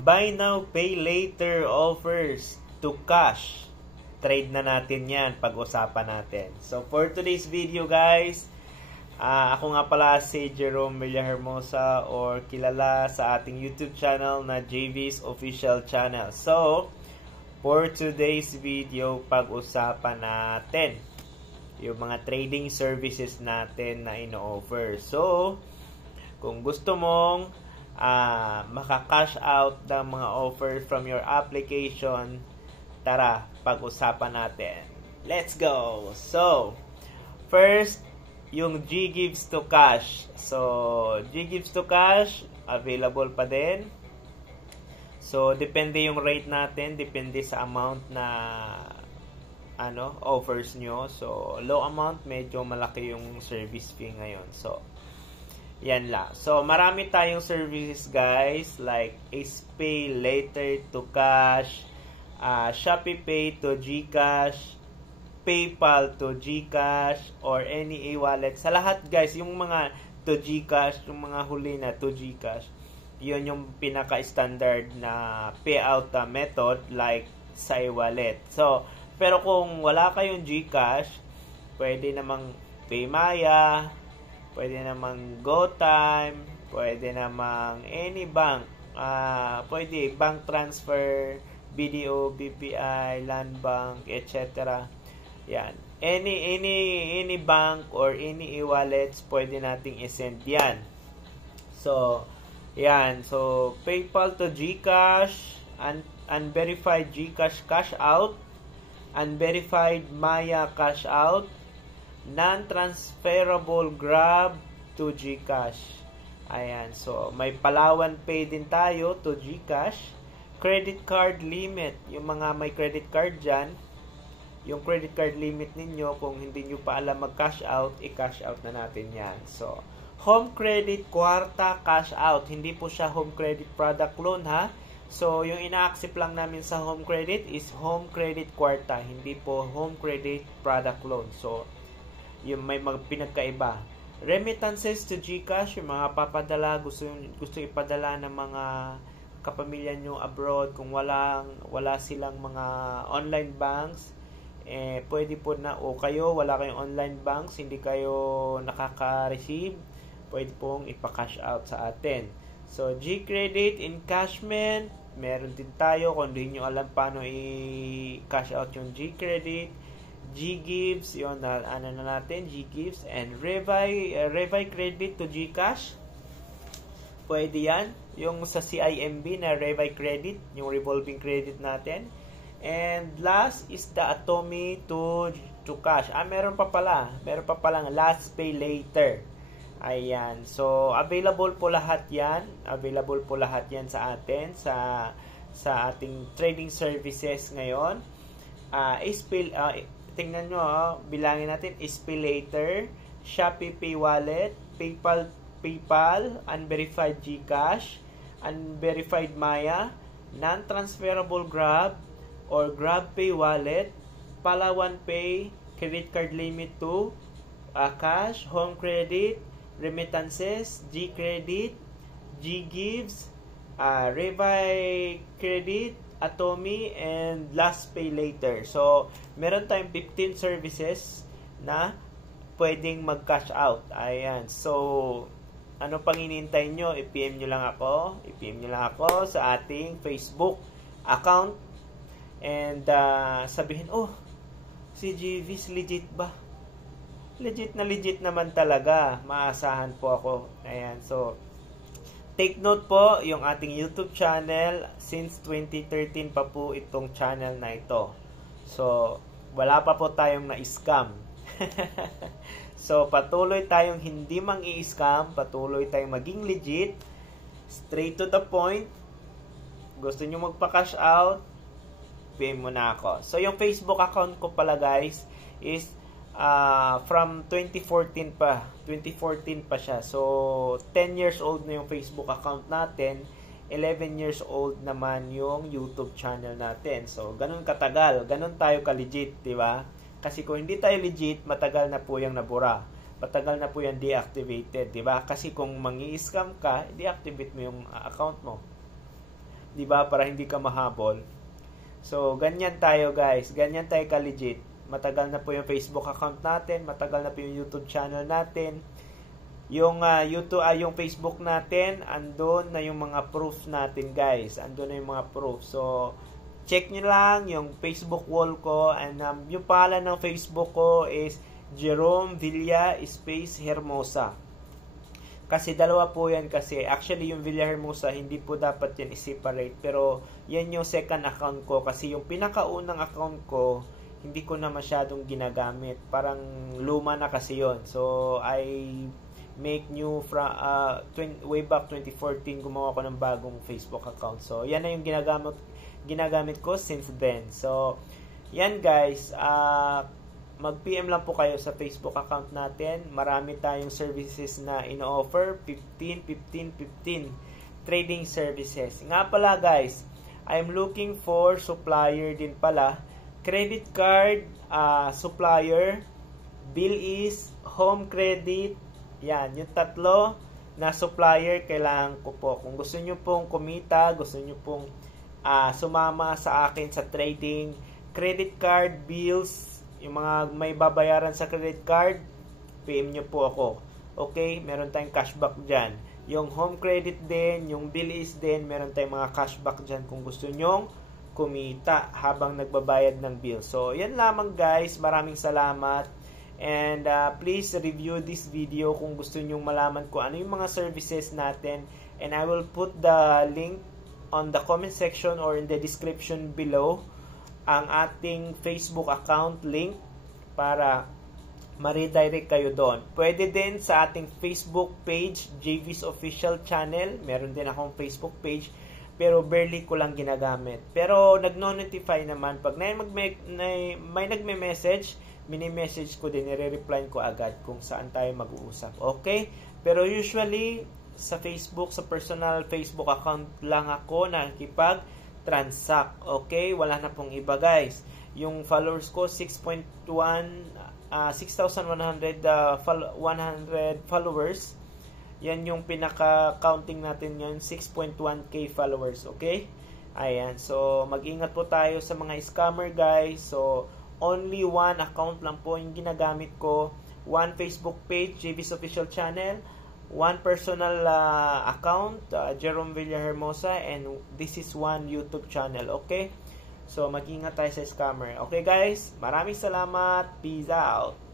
Buy now, pay later offers to cash. Trade na natin yan, pag-usapan natin. So, for today's video guys, ako nga pala si Jerome Villahermosa or kilala sa ating YouTube channel na JV's Official Channel. So, for today's video, pag-usapan natin yung mga trading services natin na ino-offer. So, kung gusto mong maka-cash out ng mga offer from your application, tara, pag-usapan natin. Let's go! So, first, yung G-Gives to Cash. So, G-Gives to Cash, available pa din. So, depende yung rate natin, depende sa amount na offers nyo. So, low amount, medyo malaki yung service fee ngayon. So, yan lang. So, marami tayong services guys, like Ace Pay Later to Cash, Shopee Pay to GCash, PayPal to GCash, or any e-wallet. Sa lahat guys, yung mga to GCash, yung mga huli na to GCash, yun yung pinaka-standard na payout method like sa e-wallet. So, pero kung wala kayong GCash, pwede namang PayMaya, pwede namang GoTime, pwede namang any bank, pwede bank transfer, BDO, BPI, Land Bank, etc. Yan. Any bank or any e-wallets, pwede nating i-send yan. So, yan. So, PayPal to GCash, unverified GCash cash out, unverified Maya cash out, non-transferable Grab to GCash. Ayan. So, may Palawan Pay din tayo to GCash. Credit card limit. Yung mga may credit card dyan, yung credit card limit ninyo, kung hindi nyo pa alam mag-cash out, i-cash out na natin yan. So, home credit kwarta cash out. Hindi po siya home credit product loan ha. So, yung ina-accept lang namin sa home credit is home credit kwarta. Hindi po home credit product loan. So, yung may pinagkaiba. Remittances to GCash, yung mga papadala, gusto ipadala ng mga kapamilya nyo abroad, kung wala silang mga online banks, pwede po na, o kayo, wala kayong online banks, hindi kayo nakaka-receive, pwede pong ipa-cash out sa atin. So, G-Credit, encashment, meron din tayo, kung hindi nyo alam paano i-cash out yung G-Credit. G-Gives, yun, na natin, G-Gives, and Revi Credit to GCash. Pwede yan. Yung sa CIMB na Revi Credit, yung revolving credit natin. And last is the Atomy to Cash. Meron pa palang Last Pay Later. Ayan. So, available po lahat yan. Available po lahat yan sa atin, sa ating trading services ngayon. Tingnan nyo, bilangin natin, Pay Later, Shopee Pay Wallet, PayPal, unverified GCash, unverified Maya, non-transferable Grab or Grab Pay Wallet, Palawan Pay, credit card limit to cash, home credit, remittances, G-Credit, G-Gives, Revi Credit, Atomy, and Last Pay Later. So, meron tayong 15 services na pwedeng mag-cash out. Ayan. So, ano pang hinihintay nyo? I-PM nyo lang ako sa ating Facebook account. And, sabihin, si GV's legit ba? Legit naman talaga. Maasahan po ako. Ayan. So, take note po, yung ating YouTube channel, since 2013 pa po itong channel na ito. So, wala pa po tayong na-scam. So, patuloy tayong hindi mang-i-scam, patuloy tayong maging legit, straight to the point. Gusto nyo magpa-cash out, PM mo na ako. So, yung Facebook account ko pala guys, is from 2014 pa. 2014 pa siya. So, 10 years old na yung Facebook account natin. 11 years old naman yung YouTube channel natin. So, ganun katagal. Ganun tayo ka-legit, di ba? Kasi kung hindi tayo legit, matagal na po yung nabura. Matagal na po yung deactivated, di ba? Kasi kung mangi-scam ka, deactivate mo yung account mo. 'di ba? Para hindi ka mahabol. So, ganyan tayo guys. Ganyan tayo ka-legit. Matagal na po yung Facebook account natin, matagal na po yung YouTube channel natin. Yung yung Facebook natin, andun na yung mga proof natin guys. Andun na yung mga proof. So, check nyo lang yung Facebook wall ko. And yung pangalan ng Facebook ko is Jerome Villa Space Hermosa. Kasi dalawa po yan kasi. Actually, yung Villa Hermosa, hindi po dapat yan i-separate. Pero, yan yung second account ko. Kasi yung pinakaunang account ko, hindi ko na masyadong ginagamit. Parang luma na kasi yon. So, I make new from way back 2014 gumawa ko ng bagong Facebook account. So, yan na yung ginagamit ko since then. So, yan guys, mag-PM lang po kayo sa Facebook account natin. Marami tayong services na ino-offer, 15 trading services. Nga pala guys, I'm looking for supplier din pala. Credit card, supplier, bill is, home credit. Yan, yung tatlo na supplier kailangan ko po. Kung gusto nyo pong kumita, gusto nyo pong sumama sa akin sa trading, credit card, bills, yung mga may babayaran sa credit card, PM nyo po ako. Okay? Meron tayong cashback dyan. Yung home credit din, yung bill is din, meron tayong mga cashback dyan kung gusto nyong kumita habang nagbabayad ng bill. So, yan lamang guys. Maraming salamat. And please review this video kung gusto nyong malaman kung ano yung mga services natin. And I will put the link on the comment section or in the description below ang ating Facebook account link para ma-redirect kayo doon. Pwede din sa ating Facebook page, JV's Official Channel. Meron din akong Facebook page pero barely ko lang ginagamit. Pero nagno-notify naman pag may nagme-message, mini-message ko din, nire-reply ko agad kung saan tayo mag-uusap. Okay? Pero usually, sa Facebook, sa personal Facebook account lang ako nakikipag-transact. Okay? Wala na pong iba guys. Yung followers ko, 6,100 followers. Yan yung pinaka-counting natin ngayon, 6.1k followers. Okay? Ayan. So, mag-ingat po tayo sa mga scammer guys. So, only one account lang po yung ginagamit ko. One Facebook page, JV's Official Channel. One personal account, Jerome Villa Hermosa. And this is one YouTube channel. Okay? So, mag-ingat tayo sa scammer. Okay guys? Maraming salamat. Peace out.